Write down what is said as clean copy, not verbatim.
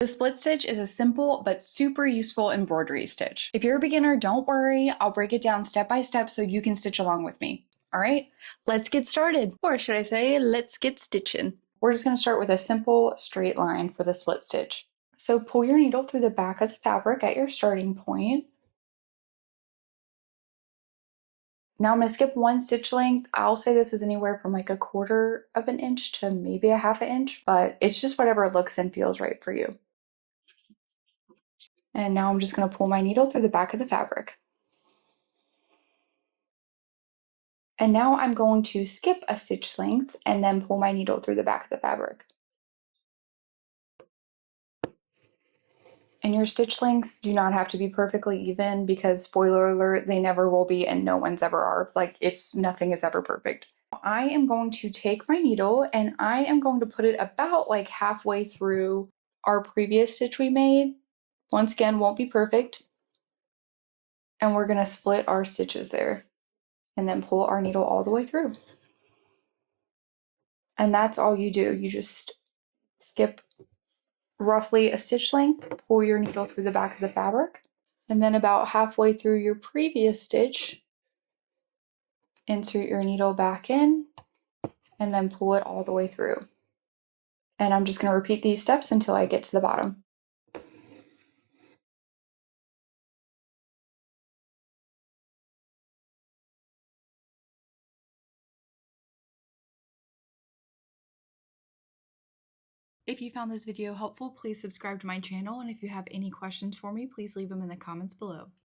The split stitch is a simple but super useful embroidery stitch. If you're a beginner, don't worry, I'll break it down step by step so you can stitch along with me. All right, let's get started. Or should I say, let's get stitching. We're just gonna start with a simple straight line for the split stitch. So pull your needle through the back of the fabric at your starting point. Now I'm gonna skip one stitch length. I'll say this is anywhere from like 1/4 of an inch to maybe 1/2 inch, but it's just whatever looks and feels right for you. And now I'm just gonna pull my needle through the back of the fabric. And now I'm going to skip a stitch length and then pull my needle through the back of the fabric. And your stitch lengths do not have to be perfectly even because, spoiler alert, they never will be and no one's ever are. Like, nothing is ever perfect. I am going to take my needle and I am going to put it about like halfway through our previous stitch we made. Once again, won't be perfect. And we're going to split our stitches there and then pull our needle all the way through. And that's all you do. You just skip roughly a stitch length, pull your needle through the back of the fabric, and then about halfway through your previous stitch, insert your needle back in, and then pull it all the way through. And I'm just going to repeat these steps until I get to the bottom. If you found this video helpful, please subscribe to my channel, and if you have any questions for me, please leave them in the comments below.